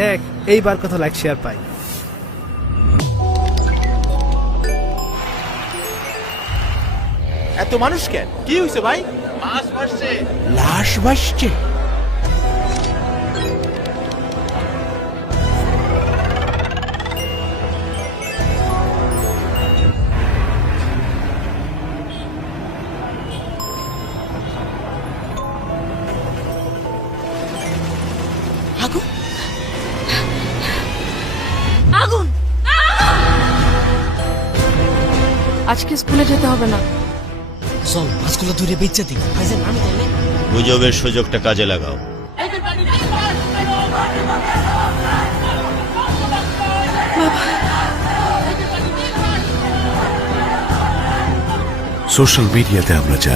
দেখ এইবার কত লাইক শেয়ার পাই। এত মানুষ কেন? কি হয়েছে ভাই? লাশ ভাসছে। আগুন, আগুন! আজকে স্কুলে যেতে হবে না। চল মাছগুলো ধরে বেচে দিই। ভাইজান আমি তাহলে গুজবের সুযোগটা কাজে লাগাও। সোশ্যাল মিডিয়াতে আমরা যা